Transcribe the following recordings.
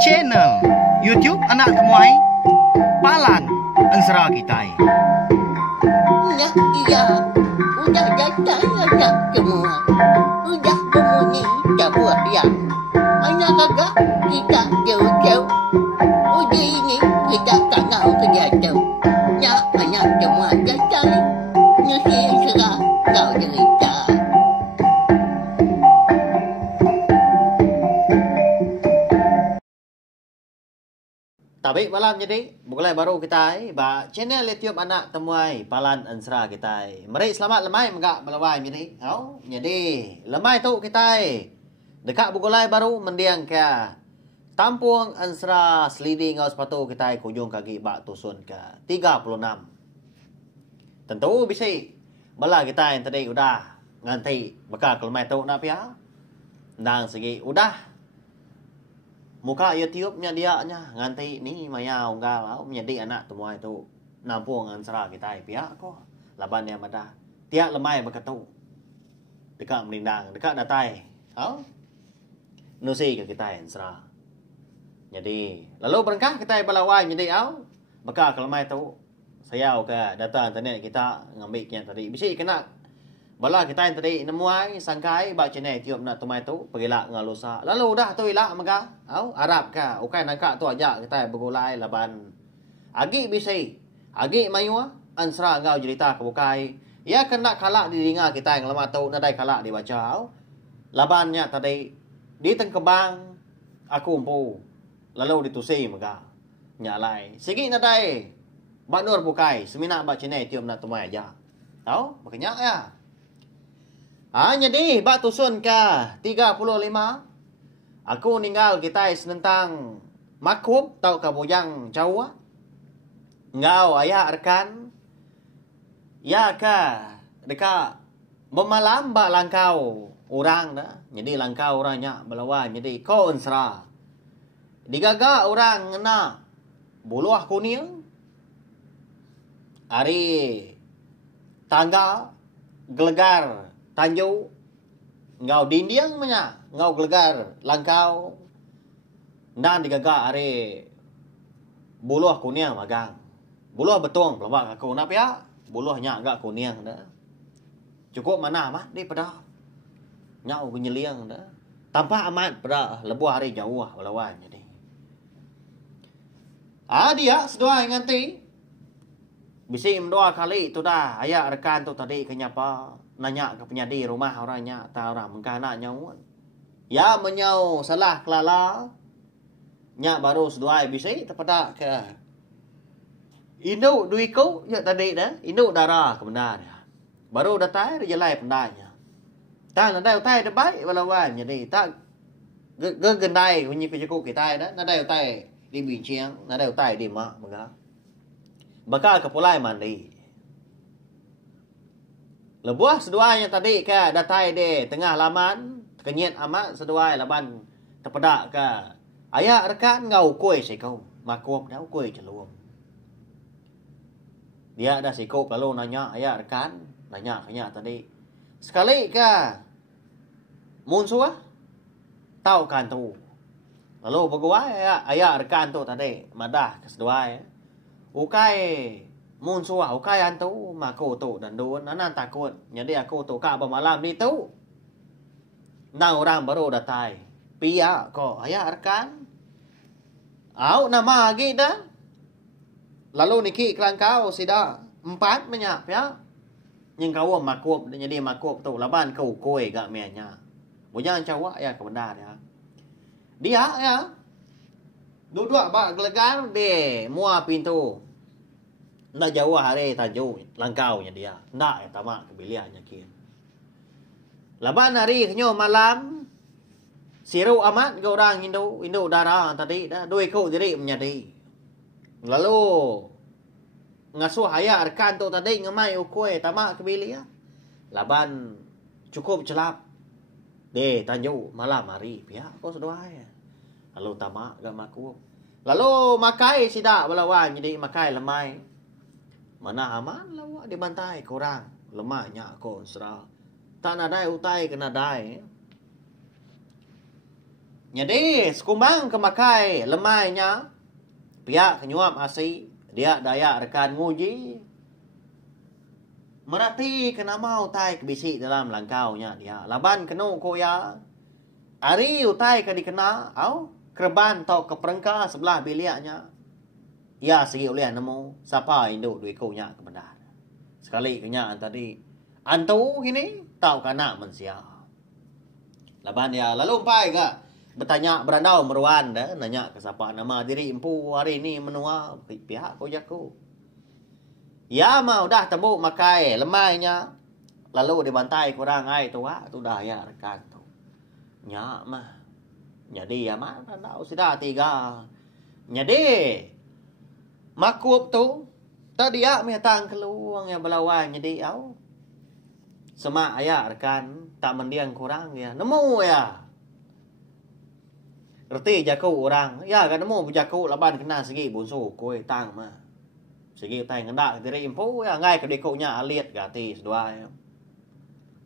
channel YouTube Anak Temuai Palan Ensera Kitai. Nah, iya, udah datang anak semua. Udah berbunyi sebuah yang anak kakak kita jauh-jauh. Uji ini kita tak mau kejatuh. Ya, anak semua datang. Nusi serah kau cerita. Tapi malam jadi mulai baru kita ba channel YouTube Anak Temuai Palan Ensera kita. Mari selamat lemai enggak melawai jadi. Oh, jadi lemai tu kita dekat bukulai baru mendiang ke Tampung Ensera Selidi ngau sepatu kita kunjung kaki bak tusun ke 36. Tentu bisa bala kita yang tadi udah nganti bekal ke lemai tu nak pia. Nang segi udah muka YouTube-nya dia nganti ni maya unggal menjadi anak temuai tu nampung Ensera kita pihak ko laban yang ada tiak lemai berkatu dekat melindang dekat datai nusi ke kita Ensera. Jadi lalu berengkah kita balawai jadi bekal ke lemai tu saya ke data internet kita ngambil yang tadi bisa kena bala kita yang tadi nemuai sangkai bak channel YouTube Nak Temuai tu pergilah ngalusa lalu dah tu ilah maka Arab ka ukai nangka tu aja kita bergulai laban agi bisi agi mayu Ensera ngau cerita ke bukai ya kena kalak di dengar kita yang lama tu nadai kalak dibaca labannya tadi di tengkebang aku umpu lalu ditusi maka nyalai segi nadai bak nur bukai semina bak channel YouTube Nak Temuai aja makanya ya. Jadi bak tusun ke 35 aku ninggal kita senentang makub tau ke bujang Jawa ngau ayah rekan ya ke dekat memalam bak langkau orang dah jadi langkau orangnya belawan jadi ko Ensera digaga orang ngena buluah kuning hari tangga gelegar Tanjau ngau dindiang menya ngau gelegar langkau dan digagak are buluh kuning magang buluh betung pelambak aku nak ya buluhnya agak kuning dah cukup mana mah di pada nyau penyeliang dah tanpa amat pada lebuh hari jauh melawan jadi dia sedua nganti bisi mendua kali tu dah ayah rekan tu tadi kenyapa nanya ke penyadi rumah orangnya tahu orang mengkana nyau ya menyau salah kelala nya baru seduai bisa tepada ke induk duiku ya tadi dah induk darah kebenar baru datai rejelai pendanya tak nadai utai debai balawan jadi tak gendai bunyi kecukup kita dah nadai utai di bincang nadai utai di mak bakal ke pulai mandi lebuah seduanya tadi ke datai de tengah laman kenyit amat seduai laban terpedak ke ayah rekan ngau kuih sikau makup dah kuih celuam dia ada sikau lalu nanya ayah rekan nanya kenya tadi sekali ke munsua tahu kan tu lalu berguai ayah rekan tu tadi madah ke seduai ukai munsua ukai antu mako tu dan dun anan takut jadi aku tu ka malam di tu nang orang baru datai pia ko ayah rekan nama lagi dah lalu niki kelang kau sida 4 menyak ya nhưng kau makop jadi makop tu laban kau koi gak menya bujang cawa ya kebenar ya dia ya dua bak gelegar de mua pintu nak jauh hari Tanjung langkaunya dia nak tamak kebiliannya kian laban hari kenyo malam siru amat ke orang Hindu darah tadi dah dua kau jadi menjadi lalu ngasuh ayah rekan tu tadi ngemai ukoi tamak kebilian laban cukup celap de Tanjung malam hari pihak kau sedua lalu tamak gak maku lalu makai sidak belawan jadi makai lemai mana aman lawa dibantai kurang lemahnya ko Ensera tak nadai utai kena dai Jadi sekumbang kemakai lemainya pihak kenyuap asi dia daya rekan nguji merati kena mau tai kebisi dalam langkaunya dia laban kenu koya ari utai ka dikena au kerban tau keperengka sebelah biliaknya ya segi oleh nemu siapa induk duit kunya kebenar sekali kenyataan tadi antu gini tau kana mensia laban ya lalu pai ka bertanya berandau meruan dah nanya ke siapa nama diri empu hari ini menua pihak ko jaku ya mau dah tembuk makai lemainya lalu dibantai kurang ai tu dah ya rekan tu nya mah jadi ya mah berandau sudah tiga jadi makup tu tadi ya metang keluang yang belawang jadi au semak ayah rekan tak mendiang kurang ya nemu ya Reti jaku orang, ya kan nemu jaku laban kena segi bunsu koi tang mah. Segi tai ngendak diri impu ya ngai ke dikunya aliat gati sedua ya.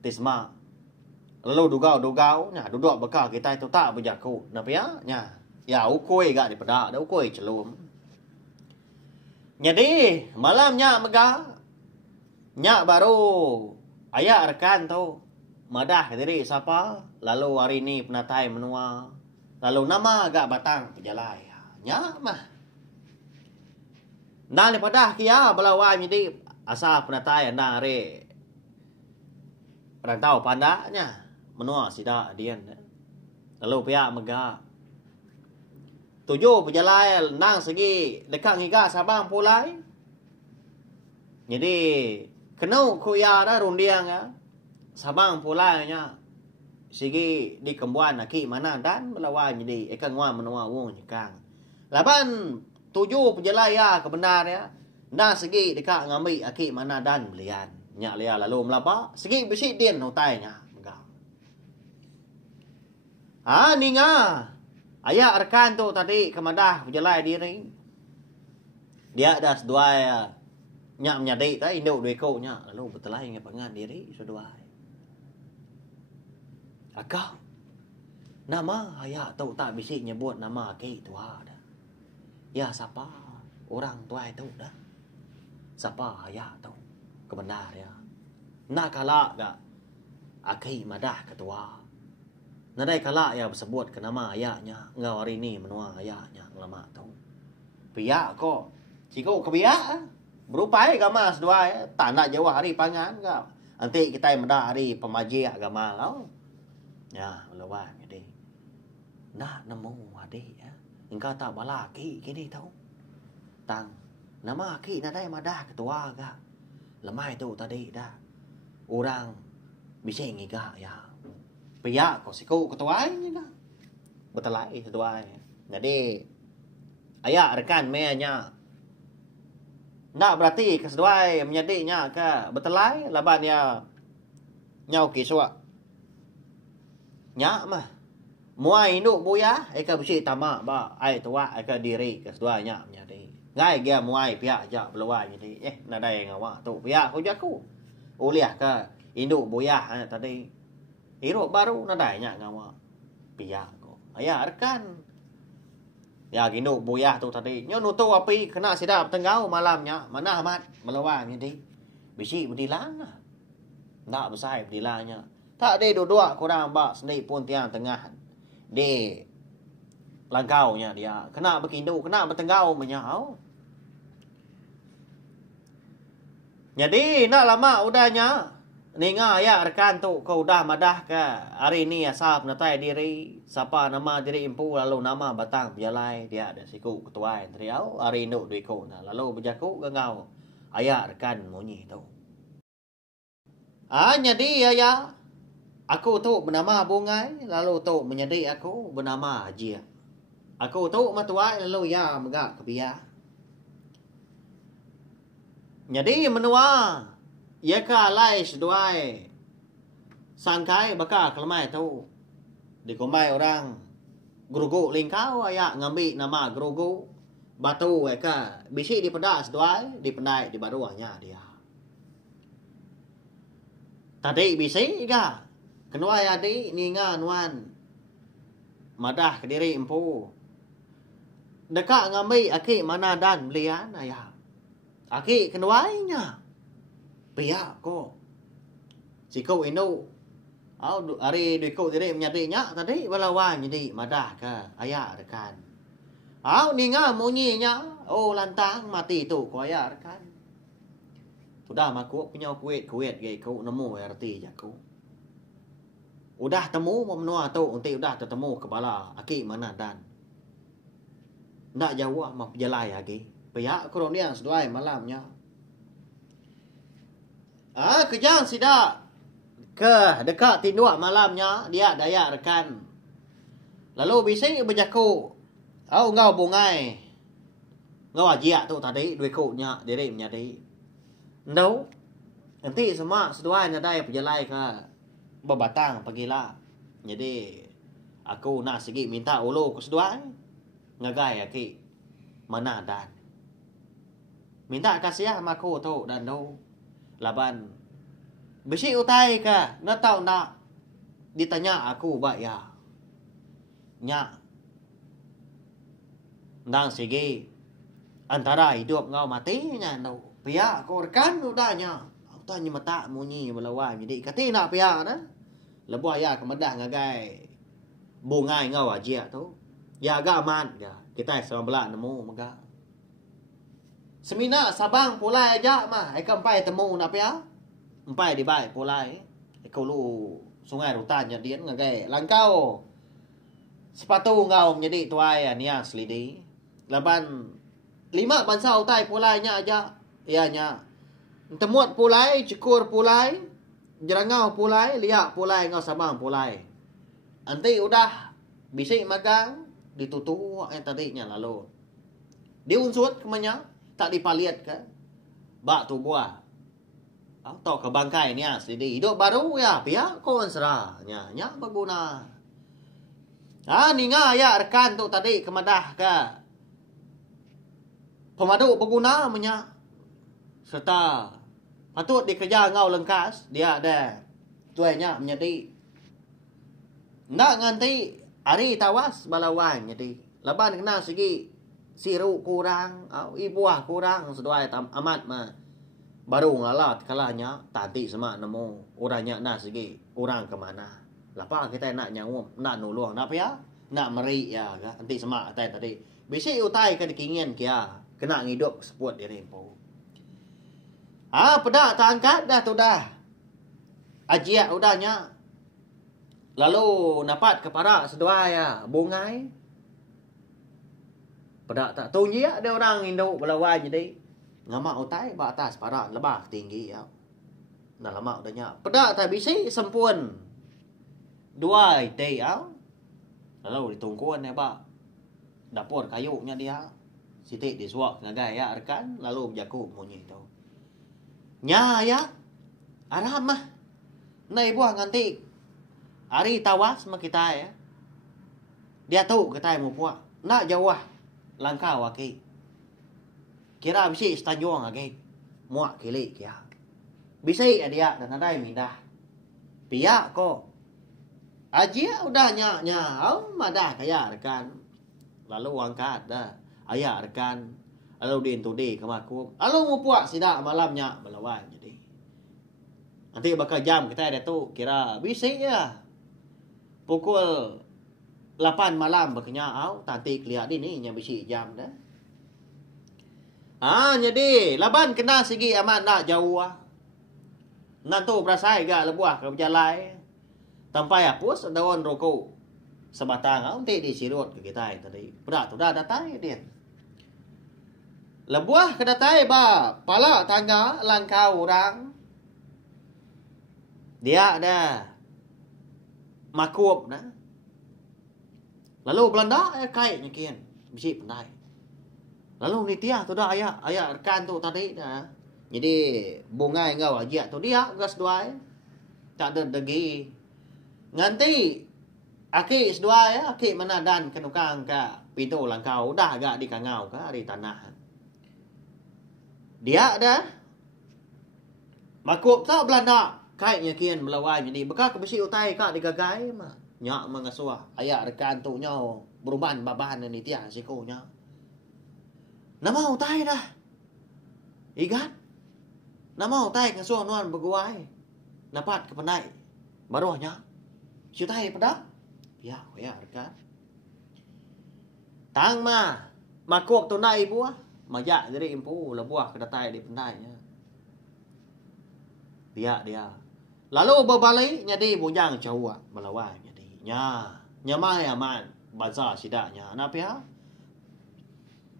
Tisma. Lalu dugau nya duduk bekal kita itu tak berjaku. Napa ya? Nya. Ya ukoi gak di pedak, da ukoi celum. Jadi malamnya mega. Nya baru ayah rekan tu madah diri siapa lalu hari ini penatai menua. Lalu nama agak batang pejalai. Nya mah. Nah daripada kia belawai jadi asal penatai anda re. Rantau pandanya menua sida dian. Lalu pihak mega. Tujuh pejalai nang segi dekat ngiga Sabang pulai. Jadi kenu kuya dah rundiang ya. Sabang pulainya. Sigi di kembuan aki mana dan melawan jadi ikan wang menua wong nyekang. Laban tujuh penjelaya kebenar ya. Nah segi dekat ngambil aki mana dan belian. Nyak lia lalu melapa. Segi besi din utainya. Ninga. Ayah rekan tu tadi kemadah penjelaya diri. Dia ada sedua ya. Nyak menyadi tak induk dua nya. Lalu betul lah ingat pengan diri sedua. Agak nama ayah tahu tak bisik nyebut nama aki tua dah. Ya siapa orang tua itu dah. Siapa ayah tahu kebenar ya. Nak kalak gak aki madah ketua. Nadai kalak ya bersebut ke nama ayahnya. Ngau hari ini menua ayahnya lama tahu. Pihak kok cikgu kebiak berupai agama sedua ya. Tak nak jauh hari pangan kau. Nanti kita madah hari pemaji agama lau. Ya, melawan jadi. Nah, nemu adik ya. Engkau tak bala ki kini tahu. Tang, nama ki nadai madah ketua ga. Lemai tu tadi dah. Orang bisa ngiga ya. Pihak kau siku ketua ini dah. Betul lah ketua. Jadi ayah rekan meanya. Nak berarti keseduai menyadinya ke betul lah laban ya. Nyau kiswa. Nya mah muai induk buya eka besi tamak ba ai tua eka diri ke sedua nya jadi ngai dia muai pihak jak belawai jadi nadai ngawa tu pihak ko jaku uliah ke induk buya tadi hiro baru nadai nya ngawa pihak ko ayah rekan ya induk buya tu tadi nyo nutu api kena sidap tenggau malamnya mana amat belawai jadi besi bedilang nak besai bedilangnya. Tak ada dua kurang bak sendiri pun tiang tengah. Di langkaunya dia. Kena berkindu, kena bertenggau menyau. Jadi nak lama udahnya. Ninga ya rekan tu kau dah madah ke. Hari ni asal penatai diri. Siapa nama diri impu lalu nama batang berjalai. Dia ada siku ketua yang teriau. Hari induk duiku. Lalu berjaku gengau. Ayah rekan munyi tu. Jadi ya. Aku tu bernama Bungai, lalu tu menjadi aku bernama Haji. Aku tu matuai lalu ya megak kebiak. Jadi menua, ya ka lai seduai. Sangkai bakal kelemai tu. Dikomai orang gerugu lingkau ya ngambil nama gerugu. Batu ka bisi di pedak seduai, di pendai di baruahnya dia. Tadi bisi ka. Kenua ya di ninga nuan. madah ke diri empu. Dekat ngambil akik mana dan belian ayah. Akik kenuainya. Pihak ko. Si kau inu. Hari duit kau diri menyadinya tadi balawan jadi madah ke ayah rekan. Ni nga munyinya. Lantang mati tu ko ayah rekan. Sudah makuk punya kuit gaya kau nemu arti jaku. Udah temu menua tu nanti udah tertemu kepala akik mana dan. Nak jawab mah berjalan lagi. Pihak kurang dia seduai malamnya. Kejang sidak. Ke dekat tinduk malamnya. Dia dayak rekan. Lalu bising berjaku. Ngau bungai. Ngau ajiak tu tadi. Duit kutnya diri menyadi. No. Nanti semua seduai nadai berjalan ke. Berbatang pagilah. Jadi. Aku nak segi minta ulu ke seduai. Ngagai akik. Mana dan. Minta kasih sama aku tu dan tu. Laban. Besi utai ke. Nak tahu nak. Ditanya aku bak ya. Nyak. Nang segi. Antara hidup ngau matinya tu. Pihak kau rekan udahnya. Aku tanya mata munyi melawan. Jadi kata nak pihak dah. Lebuh ya kemedah ngagai. Bungai ngau ajiak tu. Ya agak aman. Ya, kita sama belak nemu maka. Semina Sabang pulai aja mah. Eka empai temu nak ya. Empai di baik pulai. Eka lu sungai rutan jadian ngagai. Langkau. Sepatu ngau menjadi tuai niang selidi. Laban 5 bangsa utai pulainya aja. Ianya. Temuat pulai, cekur pulai, jerangau pulai, liak pulai ngau Sabang pulai. Nanti udah bisik magang. Ditutup yang tadinya lalu. Diunsut kemanya. Tak dipaliat ke. Bak tu buah. Atau ke bangkai ni sedih. Hidup baru ya. Pihak kon serah. Nya berguna. Ni nga ya rekan tu tadi kemadah ke. Pemadu berguna menya. Serta. Patut dikerja ngau lengkas. Dia ada. Tuanya menyedi. Nak nganti. Hari tawas balawan jadi. Laban kena segi siru kurang, ibuah kurang seduai amat mah. Baru ngalat kalanya tadi semak nemu orangnya nak segi kurang ke mana. Lapa kita nak nyawum, nak nulung, nak ya? Nak meri ya kan. Nanti semak tadi. Bisi utai ke dikingin kia kena ngidup sepuat diri po. Pedak tak angkat dah tu dah. Ajiak udahnya. Lalu dapat kepada sedua ya bungai. Pedak tak tunji ada orang Indo belawan jadi. Ngamak utai ba atas para lebah tinggi ya. Dah lama udahnya. Pedak tak bisi sempun. Dua ite ya. Lalu ditungkuan ya pak. Dapur kayunya dia. Siti disuak ngagai ya rekan. Lalu berjaku bunyi tu. Nya ya. Aram mah. Nai buah nganti. Hari tawas sama kita ya. Dia tahu kita mau puak. Nak jauh langkah waki. Kira bisa istanjong lagi. Muak kili kia. Bisa dia dan ada mindah. Pihak ko. Aja udah nya. Madah kaya rekan. Lalu angkat dah. Ayah rekan. Lalu din tu di kemaku. Lalu mau puak sidak malamnya melawan jadi. Nanti bakal jam kita ada tu kira bisa ya. Pukul 8 malam berkenyau. Tanti kelihat ini yang bisi jam dah. Jadi laban kena segi amat nak jauh. Nanti berasa agak lebuah ke berjalan. Tanpa hapus daun rokok. Sebatang nanti disirut ke kita tadi. Berat tu dah datang dia. Lebuah ke datai ba. Pala tangga langkau orang. Dia ada. Makup na. Lalu Belanda kait nyakian. Bisi pandai. Lalu ni tiah tu dah ayah rekan tu tadi dah. Jadi bungai ngau ajiak tu dia gas duai. Tak ada degi. Nganti aki sedua ya, aki mana dan kenukang ka pintu langkau dah agak di kangau ka di tanah. Dia dah. Makup tak Belanda. Kait nyakian melawan jadi bekak besi utai ka digagai mah. Nyak mangasuah. Ayak rekan tu nyaw. Beruban baban ni tiah siko nya. Namau tai dah. Igat. Namau tai ngasuah nuan berguai. Napat ke pandai. Baruhnya. Siu tai pada. Ya, ya rekan. Tang ma. Makuk tu nai buah. Majak jadi impu la buah ke datai di pandainya. Dia. Lalu berbalik nyadi bujang cawak melawan nyadi. Nyamai aman bazar sidaknya. Napi ha?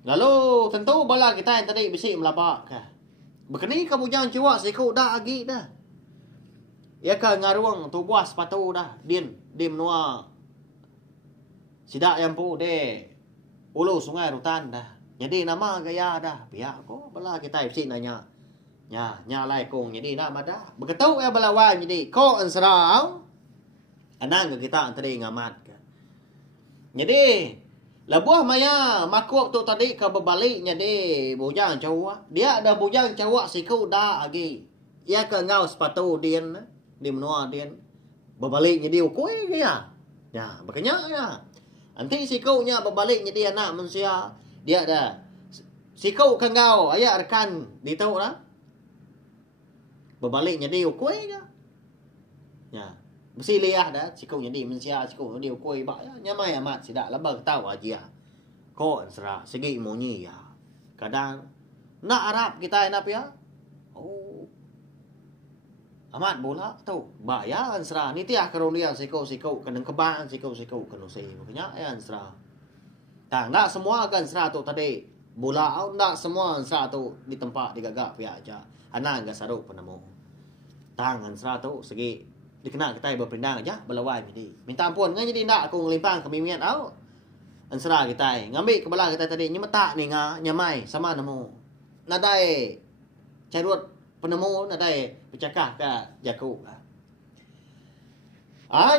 Lalu tentu bala kita yang tadi bisik melabak ke. Bekeni ke bujang cawak siku dah agi dah. Ya ke ngaruang tu buah sepatu dah. Din menua. Sidak yang pu de ulu sungai rutan dah. Jadi nama gaya dah. Pihak ko bala kita bisik nanya. Nyalai kong jadi nak madah. Begitu ya balawan jadi ko ansrau. Anang kita tadi ngamat ke. Jadi labuah maya makuk tu tadi ke berbalik jadi bujang cawak. Dia ada bujang cawak siku dah agi. Ia ke ngau sepatu din di menua din. Berbalik jadi ukui ke ya. Ya, makanya ya. Nanti siku nya berbalik jadi anak manusia. Dia ada siku ke ngau ayah rekan di tahu dah. Berbalik jadi ukui je. Ya. Mesti liah dah. Siku jadi manusia. Siku jadi ukui. Nyamai amat. Sidak labang tahu aja. Kau ansra. Segi imunyi ya. Kadang. Nak Arab kita enak ya. Oh. Amat bola tu. Ya ansra. Ni tiah kerunian siku. Kena kebang. Siku. Kena say. Makanya ya ansra. Tak. Nak semua kan ansra tu tadi. Bola. Nak semua ansra tu. Di tempat digagap ya aja. Anak enggak saruk penemu. Tangan seratu segi dikenal kita berpindang aja belawan jadi. Minta ampun ngan jadi ndak aku ngelimpang ke mimian au. Ansra kita ngambil ke bala kita tadi nyemeta ni nyamai sama nemu. Nadai carut penemu nadai bercakap ke jaku.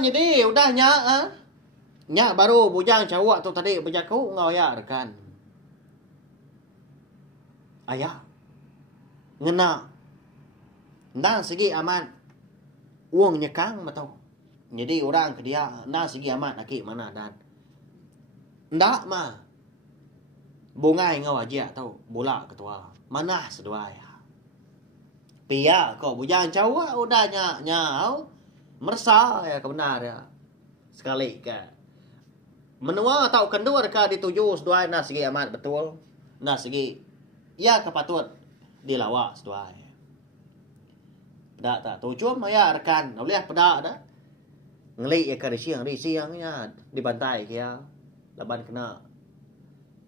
Jadi udah nyak baru bujang cawak tu tadi berjaku ngau ya rekan. Ayah ngena nang segi aman uang nyekang matau. Jadi orang ke dia nang segi aman aki mana dan ndak mah bungai ngau aja tau bola ketua mana sedua ya. Pia kau bujang cawak udah nyau mersa ya kebenar ya. Sekali ke menua tau kendua ka dituju sedua nang segi aman betul. Nang segi ya kepatut dilawak seduai. Pedak tak? Tujuan maya rekan. Boleh pedak dah. Ngelik ya ke risiangnya. Dibantai kia. Laban kena.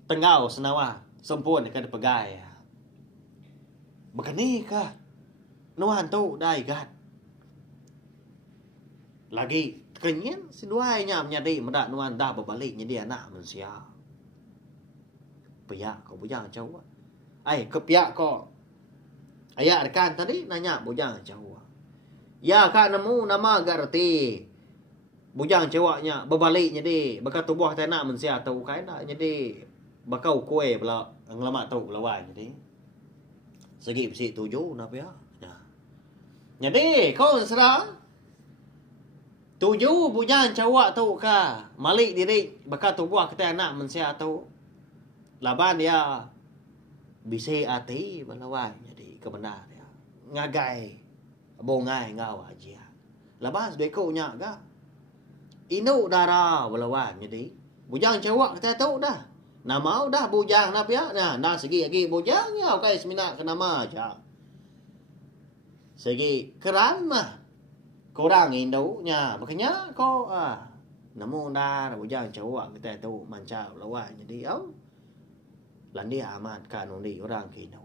Tenggau senawa. Sempun kan dipegai. Begini kah? Nuan tu dah ikat. Lagi. Kenyan seduainya menjadi medak nuan dah berbalik jadi anak manusia. Piak kau bujang cawak. Kepiak kau. Ayah rekan tadi nanya bujang cawak. Ya kan nemu nama garti. Bujang cawaknya berbalik jadi. Bakal tubuh tanah manusia tahu kan nak jadi. Bakal kue pula. Ngelamat tahu lawan jadi. Segi besi tujuh nak ya. Jadi kau serah. Tujuh bujang cawak tahu ka. Malik diri. Bakal tubuh kita anak manusia tahu. Laban dia. Bisa hati melawan jadi kebenar dia. Ngagai. Bongai ngau aja. Lepas deko nya ga. Inu darah melawan jadi. Bujang cawak kita tahu dah. Nama dah bujang nak ya. Nah segi lagi bujang ya kai semina ke nama aja. Segi keran mah. Korang Indo nya. Makanya kau namu dah bujang cawak kita tahu mancau lawan jadi Landi amat kan undi orang kino.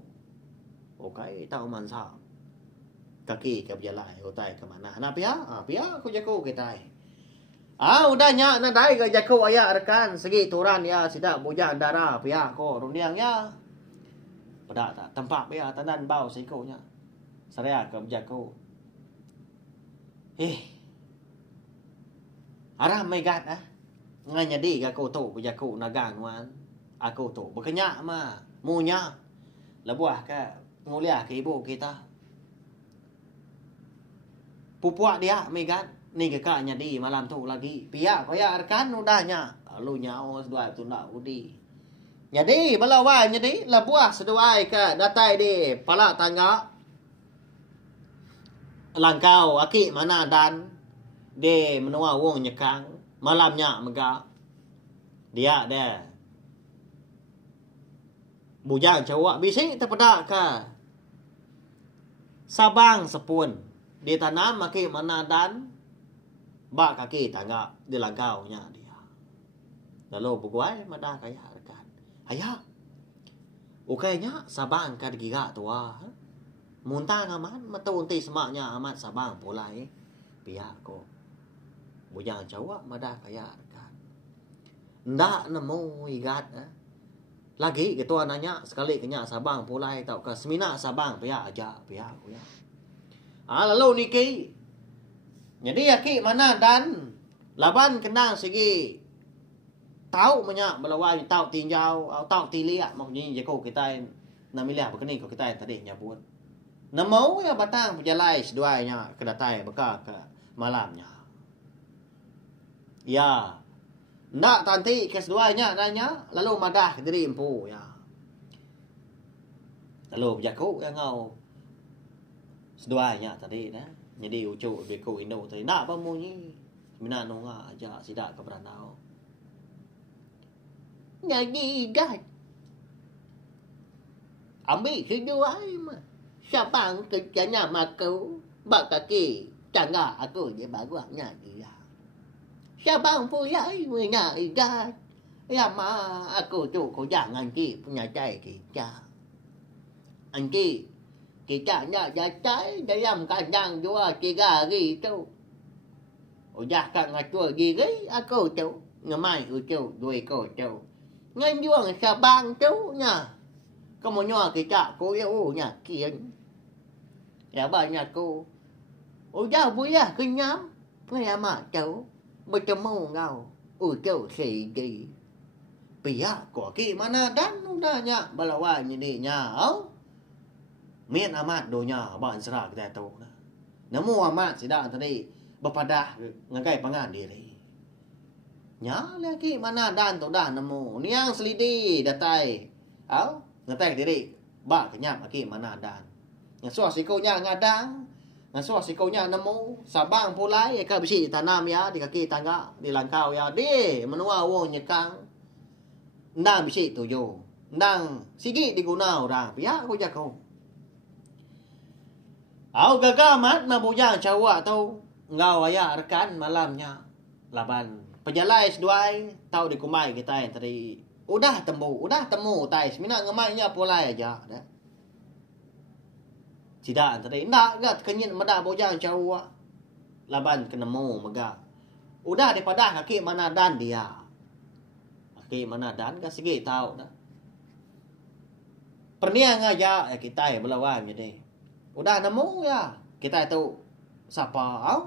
Okay, tahu mansa. Kaki ke berjalan, otai ke mana? Nak pia? Pia aku jago kita. Udah nyak na dai ke jago ayah rekan segi turan ya sidak bujang darah pia ko rundiang ya. Pada tak tempat pia tanan bau siko nya. Saya ke jago. Arah megat Ngan jadi aku tu jago nagang wan. Aku tu berkenyak mah. Munya. Lebuah ke. Nguliah ke ibu kita. Pupuak dia megat. Ni kakaknya di malam tu lagi. Pihak kaya rekan udahnya. Lalu nyawa sedua tu nak udi. Jadi balawan jadi lah buah seduai ke datai di pala tangga. Langkau aki mana dan de menua wong nyekang malamnya mega. Dia deh. Bujang cawak bising terpedak ke. Sabang sepun. Di tanam aki mana dan bak kaki tangga di langkaunya dia. Lalu buguai madah kaya rekan. Ayah. Ukainya sabang kad giga tua. Muntah amat matunti semaknya amat sabang pulai. Pihak ko. Bujang cawak madah kaya rekan. Ndak nemu igat lagi gitu nanya sekali kenya sabang pulai tau ke semina sabang pihak aja pihak ya. Lalu niki. Jadi aki mana dan laban kenang segi tahu banyak belawai tahu tinjau tahu tiliak maksudnya jeko kita namilih begini kau kita tadi nyabut. Namau ya batang berjalai seduanya kedatai beka ke malamnya. Ya. Ndak tanti kes duanya nanya lalu madah diri empu ya. Lalu berjaku yang ngau seduanya tadi dah. Jadi ucuk beko Indo tadi nak apa munyi. Mina nonga aja sidak ke beranau. Jadi gat. Ambil seduai mah. Sabang kerjanya maku. Bak kaki tangga aku je baguaknya dia. Sabang pulai punya igat. Ya ma aku tu kau jangan ki punya cai kita. Anki kita nak jatai dalam kandang 2-3 hari tu. Udah kat ngatur diri aku tu. Ngemai ucuk 2 ekor tu. Ngan juang sabang tu nya. Kamu nyua kita ku eu nya kian. Ya banyak ku. Udah buya kenyam. Punya mak tu. Bertemu kau. Ucuk segi. Pihak kau ki mana dan udahnya balawan ini nya. Mian amat donya abang serak kita tahu. Nemu amat sidak tadi berpadah ngagai pangan diri. Nya lagi mana dan tu dah nemu. Niang selidi datai. Ngatai diri. Bak kenyap aki mana dan. Ngasuah sikonya ngadang. Ngasuah sikonya nemu. Sabang pulai eka besi tanam ya di kaki tangga di langkau ya. Di menua wong nyekang. Ndang besi tuju. Ndang sigi diguna orang. Pihak aku jago. Au gagal mat mabujang cawak tu. Ngau ayak rekan malamnya. Laban pejalai seduai. Tahu di kumai kita yang tadi. Udah temu tai. Semina ngemainya pulai aja. Dah. Tidak tadi. Ndak gat kenyin medak bujang cawak. Laban kenemu megak. Udah daripada kaki mana dan dia. Kaki mana dan kan segi tahu dah. Perniang aja ya kita yang belawan jadi. Udah nemu ya. Kita itu siapa?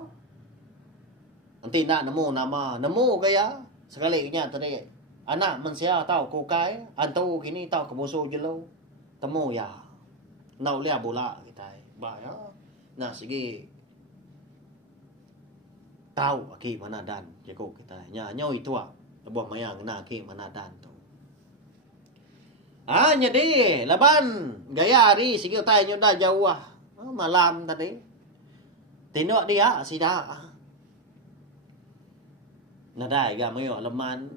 Nanti nak nemu nama. Nemu kaya. Sekali nya tadi. Anak mensia tahu kukai. Antu kini tahu kemusuh jelo. Temu ya. Nau lihat bola kita. Bah ya. Nah segi. Tahu aki mana dan. Jago kita. Nya nyau itu ah. Lebuah mayang na aki mana dan tu. Jadi. Laban. Gaya hari segi utai nyudah jauh ah. Malam tadi. Tinok dia sida. Nadai ga mayo leman.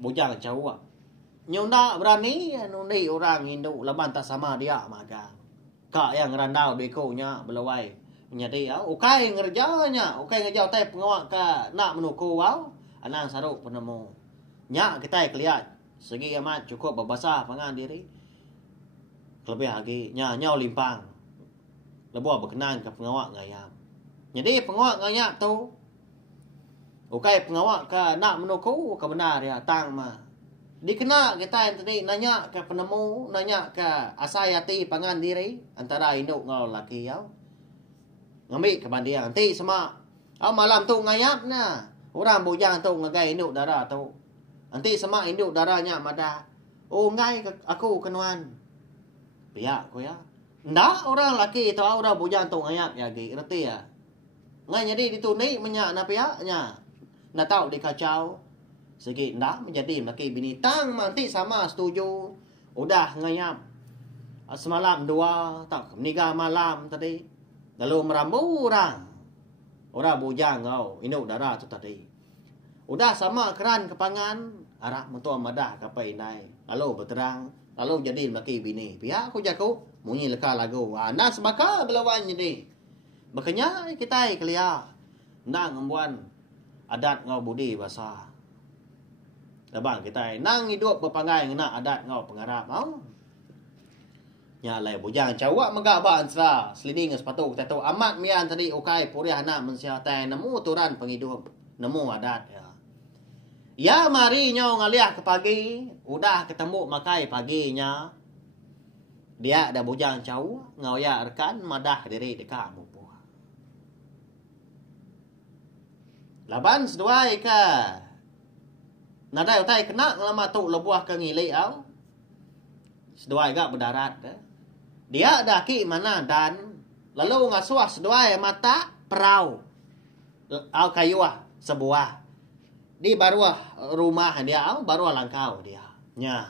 Bujang cawak. Nyunda berani nundi orang Hindu leman tak sama dia maka. Kak yang randau bekonya belawai. Jadi ukai ngerjanya, ukai ngerjau tai pengawak ka nak menuku wau. Anang saruk penemu. Nya kita keliat. Segi amat cukup berbasah pangan diri. Lebih lagi nya nyau limpang. Lebuah berkenan ke pengawak ngayam. Jadi pengawak ngayam tu. Ukai pengawak ke nak menuku ke benar ya. Tang mah. Dikena kita yang tadi nanya ke penemu. Nanya ke asayati pangan diri. Antara induk ngau laki ya. Ngambil ke bandian. Nanti semak. Malam tu ngayam na. Orang bujang tu ngagai induk darah tu. Nanti semak induk darahnya madah. Ngai aku kenuan. Biak ko ya. Ndak orang laki itu orang bujang tu ngayap ya ge. Ngerti ya? Ngai jadi dituni menyak na pihaknya. Na tahu dikacau. Segi ndak menjadi laki bini. Tang nanti sama setuju. Udah ngayap. Semalam 2, tak menikah malam tadi. Lalu merambu orang. Orang bujang kau. Induk darah tu tadi. Udah sama keran kepangan. Arah mentua madah kapai nai. Lalu berterang. Lalu jadi laki bini. Pihak aku jaku. Munyi leka lagu. Nas maka belawan jadi. Makanya kita kelia. Nang embuan. Adat ngau budi bahasa. Labang kita nang hidup berpangai ngena adat ngau pengarap mau. Nyalai bujang cawak megabaan sera. Seliding sepatu kita tahu amat mian tadi ukai puriah anak mensiatai nemu turan penghidup. Nemu adat ya. Ya mari nyau ngaliah ke pagi. Udah ketemu makai paginya. Dia ada bujang cawak ngau ya rekan madah diri dekat mupu. Laban seduai ka. Nadai utai kena lama tu lebuah ke ngili au. Seduai gak berdarat. Dia daki mana dan lalu ngasuah seduai mata perau. Au kayuah sebuah. Di baruah rumah dia au baruah langkau dia. Nya.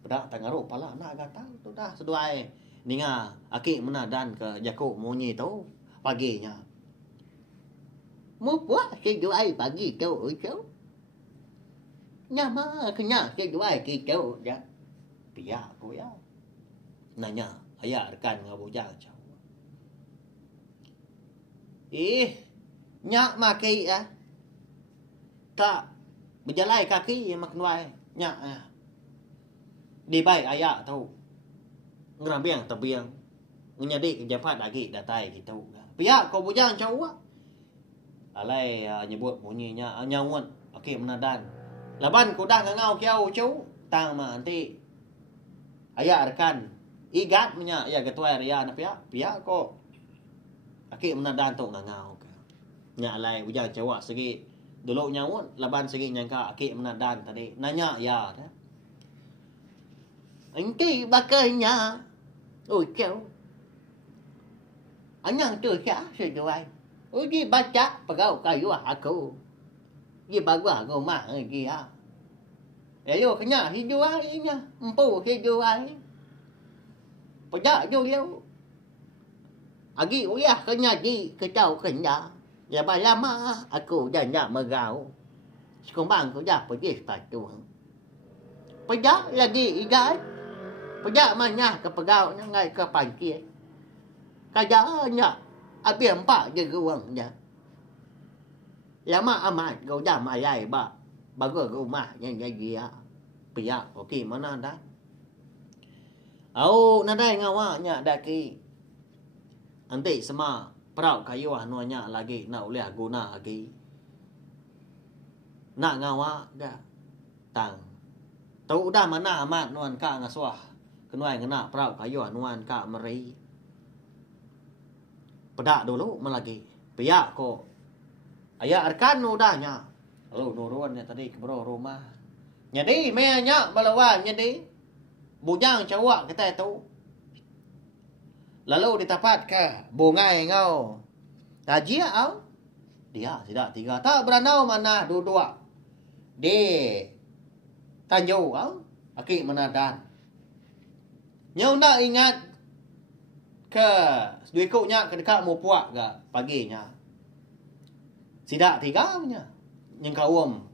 Bedak tangaru pala nak gata tu dah seduai. Ninga aki mana dan ke jaku munyi tu paginya. Mupuak seduai pagi tu ucau. Nyama kena seduai kita ya. Pihak aku ya. Nanya, ayah rekan dengan bujang cau. Nyak maki ya. Tak berjalai kaki yang makenuai. Nyak ya. Di baik ayah tahu. Ngerabiang tebiang. Ngenyadi kejapat lagi datai gitu. Pihak kau bujang cau. Alai nyebut bunyinya nyawon. Okey menadan. Laban ku dah ngau kiau cu. Tang ma nanti. Ayah rekan. Igat punya ya ketua ria na pihak ko. Aki menadan tu ngau. Nya alai bujang cawak segi dulu nyawon laban segi nyangka aki menadan tadi. Nanya ya dah. Engki bakanya. Ucau. Anyang tu sia seduai. Uji baca pegau kayu aku. Dia bagus aku mah dia. Ayo kena hidup nya. Empu hidup ai. Pejak jo yo. Agi uyah kena di kecau kena. Ya lama aku jangan megau. Sekumbang ku dah pergi sepatu. Pejak lagi igat. Pejak mana ke pegau ngai ke pangkir. Kajanya abi empat je guangnya. Lama amat kau dah mayai ba. Bagus rumah yang dia. Pihak okey mana dah. Au nadai ngawaknya daki. Nanti semua perau kayu anuanya lagi nak boleh guna lagi. Nak ngawak dah. Tang. Tahu dah mana amat nuan ka ngasuah. Kenuai ngena perau kayu anuan ka meri. Pedak dulu melagi. Pihak ko. Ayah arkan udahnya. Lalu nuruan tadi ke bro rumah. Jadi meanya balawan jadi. Bujang cawak kita tu. Lalu ditapat ke bungai ngau. Tajia au. Dia tidak tiga. Tak beranau mana dua-dua. Di Tanjau au. Aki menadan. Nyau nak ingat ke duikuknya ke dekat mupuak ke paginya. Sidak tiga punya. Yang kawam.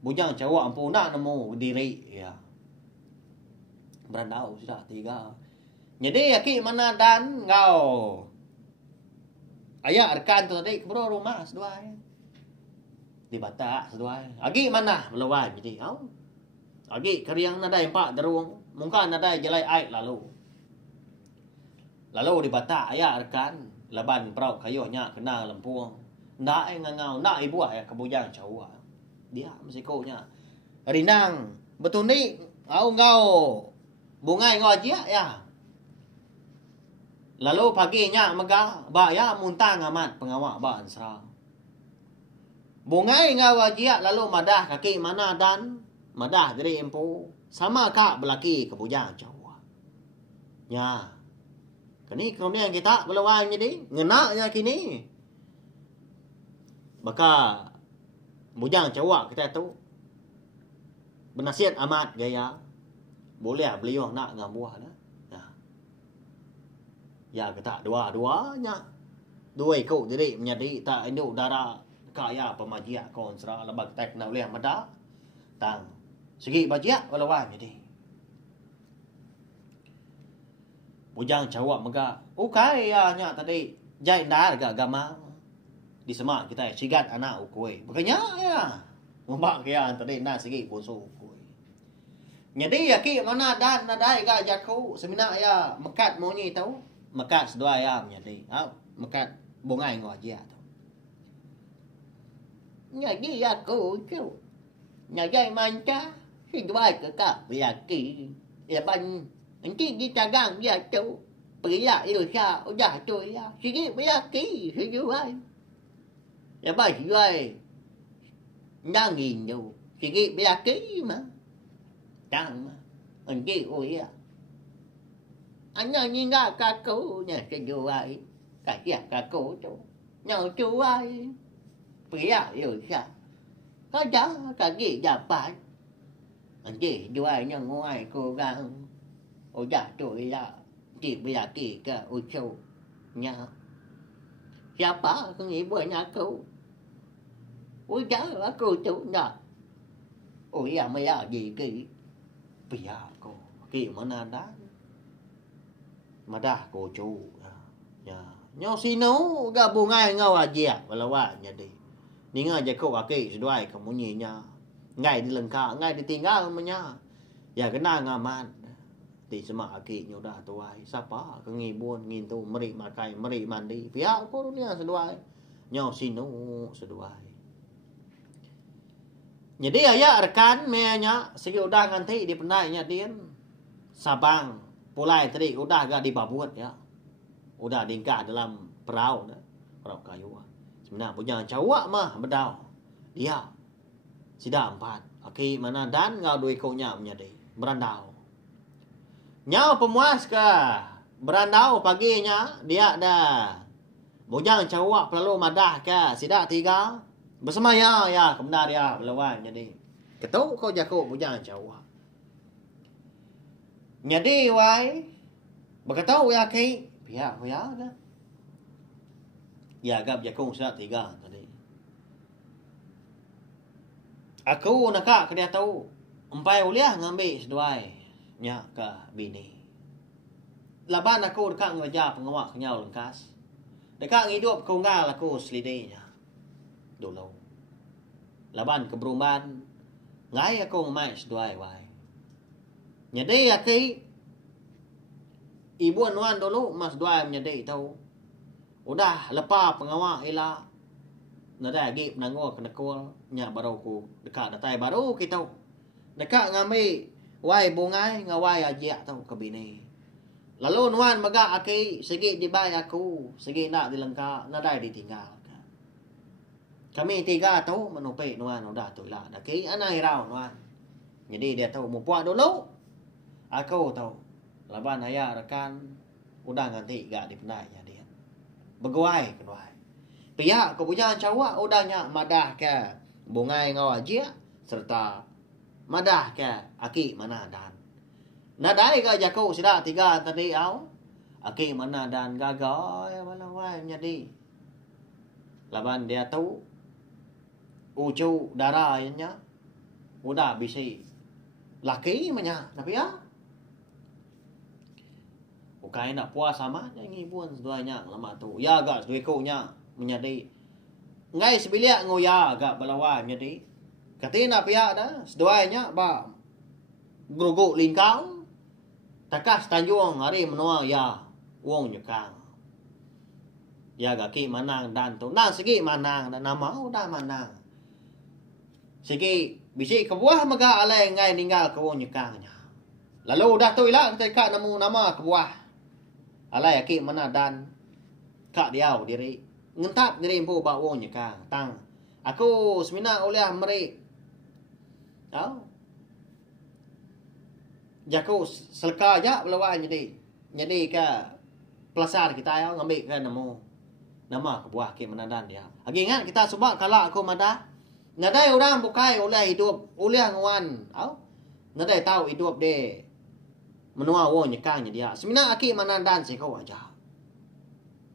Bujang cawak ampu nak nemu diri. Ya. Berandau sidak tiga. Jadi aki mana dan ngau. Ayah rekan tu tadi kebro rumah seduai. Di batak seduai. Agi mana melawan jadi. Agi keriang nadai empat derung. Mungkin nadai jelai air lalu. Lalu di batak ayah rekan. Laban perau kayunya kena lempuang. Nak ngau nak ibu ayah kebujang cawak. Dia mesikonya. Rinang. Betul ni. Ngau. Bungai ngau aja ya. Lalu paginya megah. Ba ya muntang amat pengawak ba ansra. Bungai ngau aja lalu madah kaki mana dan. Madah dari empu. Sama kak belaki kebujang cawak. Ya. Kini kemudian kita berlawan jadi. Ngenaknya kini. Maka bujang cawak kita tu bernasihat amat gaya. Boleh beliau nak dengan buah dah. Ya kata dua-duanya. Dua ikut jadi menjadi tak induk darah kaya pemajia konsra lebak tek nak boleh mada. Tang segi bajia walawan jadi. Bujang cawak mega. Okay ya nya tadi jai nda dekat agama. Di semak kita sigat anak ukui. Bukannya ya. Membak kaya tadi nak segi poso ukui. Jadi ya ki mana dan nadai ga jaku semina ya mekat monyi tahu. Mekat sedua ya menjadi. Mekat bongai ngau aja tu. Jadi aku tu. Nyajai manca. Sedua kekak berlaki. Ya ban. Nanti kita gang dia tu. Pria Ilsa udah tu ya. Sikit berlaki. Sedua. Ya ban sedua. Nangin tu. Sikit berlaki mah. Tang mah. Nanti oh ya. Anh nhìn ra cả cô nhà cái dù ai cả kia cả cô chú nhau chú ai bây giờ yêu sao có cháu cả gì đã phải anh chị chú ai nhau ngoài cô gắng ôi dạ tuổi là chị bây giờ kỳ cả ôi châu nhà sao bả không nghĩ bữa nhà cô ôi cháu là cô chú nhà ôi dạ mấy à gì kỳ bây giờ cô kỳ mà nàn đá Madah ko cu. Ya. Nyo sino ga bungai ngau aja walawa jadi. Ninga je ko ake seduai kamu nyinya. Ngai di lengka, ngai ditinggal menya. Ya kena ngaman. Ti sema ake nyoda tuai. Sapa ke ngibun ngintu meri makai meri mandi. Pihak ko dunia seduai. Nyo sino seduai. Jadi ayah rekan menya segi udah nganti di pendainya dia Sabang Pulai tadi udah agak dibabuat ya. Udah diingkat dalam perahu dah. Perahu kayu. Sebenarnya punya cawak mah bedau. Dia. Sida 4. Aki mana dan ngau dua ikutnya menjadi. Berandau. Nyau pemuas ke. Berandau paginya. Dia dah. Bujang cawak perlu madah ke. Sida 3. Bersama ya. Kebenar ya. Berlawan jadi. Ketuk kau jakuk bujang cawak. Jadi wai berkata ya kai pihak ya dah. Ya gap jakung sudah 3 tadi. Aku nak dia tahu empai uliah ngambil seduai nya ke bini. Laban aku dekat ngeraja pengawak kenyau lengkas. Dekat hidup kau ngal aku selidenya. Dulu. Laban keberuman ngai aku mai seduai wai. Jadi aki ibu anuan dulu mas dua menjadi tahu. Udah lepas pengawal ila. Nada lagi penangguh kena kul nya baru ku dekat datai baru kita dekat ngami wai bungai ngawai aja tahu ke bini. Lalu nuan maga aki segi dibai aku segi nak dilengka nada ditinggal. Kami 3 tahu menupai nuan udah tu lah. Daki anai rau nuan. Jadi dia tahu mau puak dulu. Aku tahu. Laban ayah rekan udah ganti gak di pendainya dia. Beguai keduai. Pihak kepunyaan cawak udahnya madah ke bungai ngau aja serta madah ke aki mana dan. Nadai ke jaku sida 3 tadi au. Aki mana dan gagal walawai menjadi. Laban dia tahu ucu darahnya udah bisa laki menya tapi ya Ukai nak puas sama nyanyi pun seduanya lama tu. Ya agak sedui nya menjadi ngai sebilia ngoya agak balawa menjadi. Katina pihak dah seduanya ba grogok lingkau. Takas tanjung hari menua ya wong nyekang. Ya agak ki manang dan tu. Nang segi manang dan nama udah manang. Segi bisi kebuah maga alai ngai ninggal ke wong nyekangnya. Lalu dah tu ilah ketika nemu nama kebuah. Alai aki mana dan kak diau diri ngentap diri empu ba wong nyekang tang aku semina oleh meri tau jaku selka aja lawan jadi ke pelasar kita ya ngambil ke nemu Nama kebuah ke menadan dia. Lagi ingat kita sebab kalau aku mada. Nadai orang bukai oleh hidup. Oleh ngawan. Nadai tahu hidup dia. Menua wo nyekangnya dia. Semina aki menadan sih kau aja.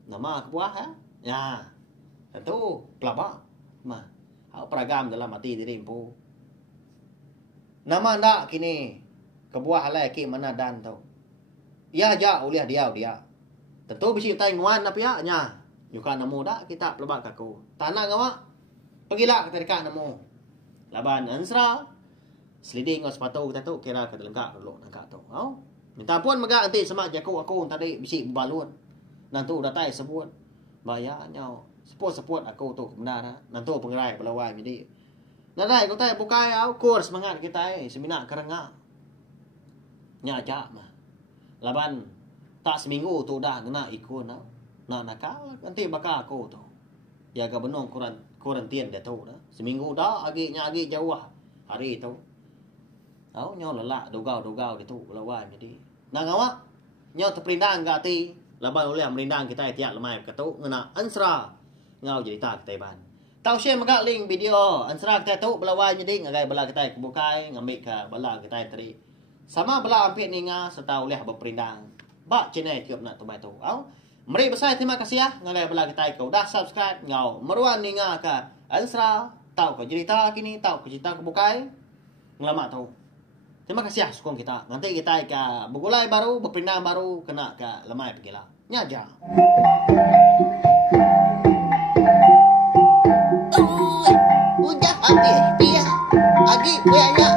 Nama kebuah ya. Ya. Tentu pelabak. Mah. Peragam dalam mati diri empu. Nama ndak kini. Kebuah alai aki menadan tau. Ya aja oleh dia. Tentu bisi tai nguan apa ya nya. Yuka namo dak kita pelabak kaku. Tanah ngawa. Pergilah ke dekat namo. Laban ansra. Seliding ngos sepatu kita tu kira ke dalam kak dulu nak tu. Minta pun maga nanti sama jaku aku tadi bisi balun. Nantu datai sebut. Bayarnya support aku tu benar. Nantu pengerai pelawai jadi. Nadai kau tai bukai kurs semangat kita seminar kerengah. Nya aja mah. Laban tak seminggu tu dah kena ikut nak nakal nanti bakal aku tu. Ya ke benong kurantin dia tu dah. Seminggu dah agi jauh hari tu. Nyo lelak dogau dia tu lawan jadi. Nang awak nyo terperindang gati laban oleh merindang kita tiap lemai ketu ngena ansra ngau jadi tak kita ban. Tau share maga link video ansra kita tu belawan jadi ngagai bala kita kebukai ngambil ke bala kita tadi. Sama bala ampit ninga serta oleh berperindang. Bak channel tiap nak tu bai tu. Mari besar terima kasih ya ngagai bala kita kau dah subscribe ngau meruan ninga ke ansra tahu ke cerita kini tahu ke cerita kebukai ngelamak tahu. Terima kasih ya sokong kita. Nanti kita ke begulai baru, berpindah baru, kena ke lemai pergi lah. Nyaja. Udah habis dia. Agi banyak